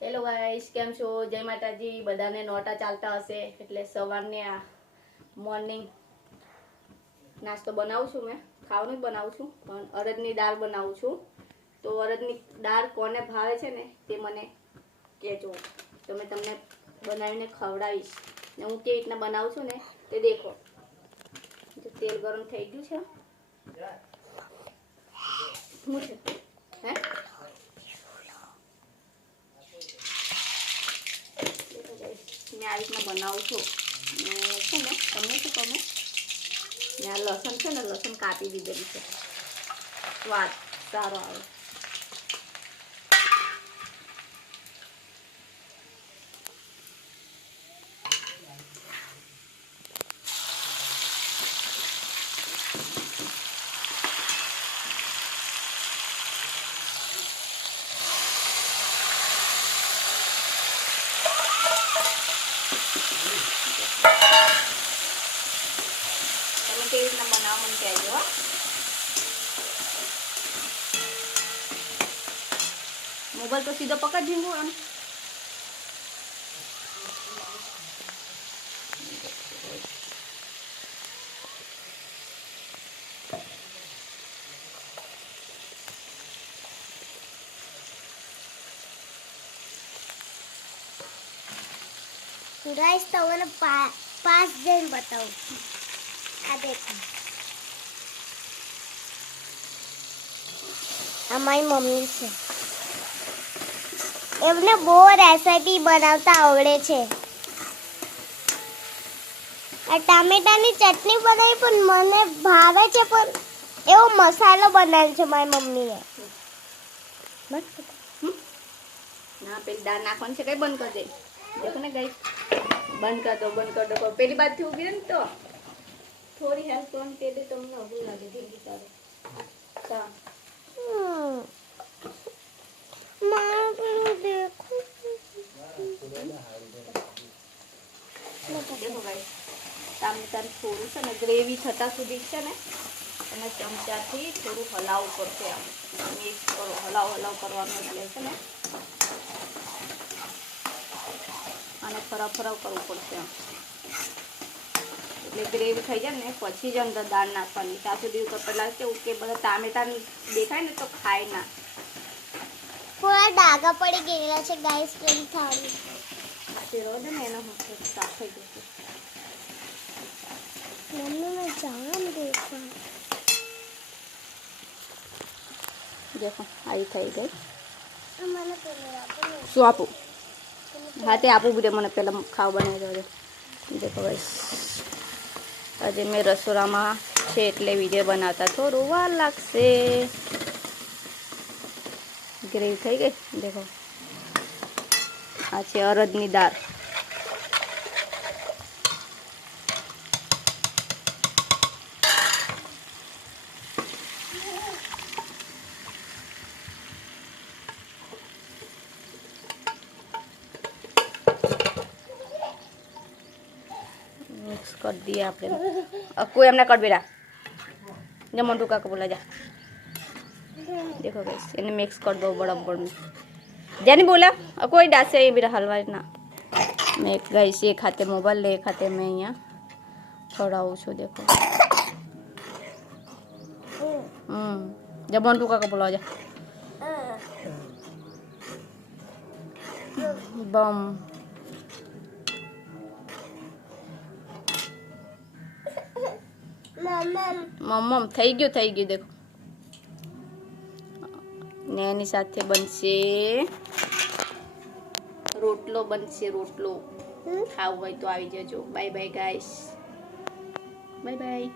Hello guys, કેમ છો? જય માતાજી. બધાને નોટા ચાલતા હશે એટલે સવારને આ મોર્નિંગ નાસ્તો બનાવું છું. મેં ખાવાનું જ બનાવું છું, પણ અડદની દાળ બનાવું છું. તો અડદની દાળ કોને ભાવે છે ને તે મને કહેજો, તો મેં તમને બનાવીને ખવડાવીશ. ને હું કેવી રીતના બનાવું છું ને તે દેખો. તેલ ગરમ થઈ ગયું છે. શું છે હે? મેં આ રીતના બનાવું છું. ને છે ને તમને શું કહું, ને આ લસણ છે ને, લસણ કાપી દીધેલું છે, સ્વાદ સારો આવે. તમે કેવી રીતના બનાવો મને કહેજો. મોબાઈલ તો સીધો પકડ જીંગો આમ. गाइस तो मैंने पास जन बताओ आ देखो हमारी मम्मी છે એમને બહુ રેસીપી બનાવતા આવડે છે. આ ટામેટાની ચટણી બનાવી પણ મને ભાવે છે, પણ એવો મસાલો બનાવ્યો છે મારી મમ્મીએ. ના પેલી દાળ નાખવાની છે, કઈ બંધ કરી દે. દેખો ને ગાઈસ, બંધ કર દો, બંધ કર દો. પેલી બાજુથી ઊભી રહે ને તો થોડી હેલ્પ કરવાની કે દે, તમને અઘરું લાગે છે બિચારો. દેખો ગાઈસ, ટામેટાને થોડું છે ને ગ્રેવી થતા સુધી છે ને અને ચમચાથી થોડું હલાવવું પડશે. આમ મિક્સ કરો, હલાવ કરવાનું એટલે છે ને અને ફરાવ કરવું પડશે. આમ એટલે ગ્રેવી થઈ જાય ને પછી જ અંદર દાળ નાખવાની. ત્યાં સુધી તો પહેલાં કેવું કે બધા ટામેટા દેખાય ને તો ખાય ના. થોડા ડાઘા પડી ગયેલા છે ગાઈસ, કેમ થાળી તેરો દે ને એનો સાફ થઈ જશે. મમ્મી મેં જામ દેખો દેખો આવી થઈ ગઈ. મને પેલું આપો. શું આપું? હા તે આપું બધે, મને પહેલાં ખાવા બનાવી દો. દેખો ગાઈસ, આજે મેં રસોડામાં છે એટલે વિડીયો બનાવતા થોડું વાર લાગશે. ગ્રેવી થઈ ગઈ. દેખો આ છે અડદની દાળ. मिक्स कर दिया आपने. कोई हमने कर बेटा जब मंटू का बोला जा. देखो गाइस, इन्हें मिक्स कर दो बराबर में. जानी बोला कोई डांस से बेटा हलवा ना. मैं गाइस ये खाते मोबाइल ले खाते मैं यहाँ थोड़ा ऊँचो. देखो जब मंटू का बोला जा. बम મમ્મ થઈ ગયું. દેખો ને એની સાથે બનશે રોટલો. ખાવું હોય તો આવી જજો. Bye bye guys, bye bye.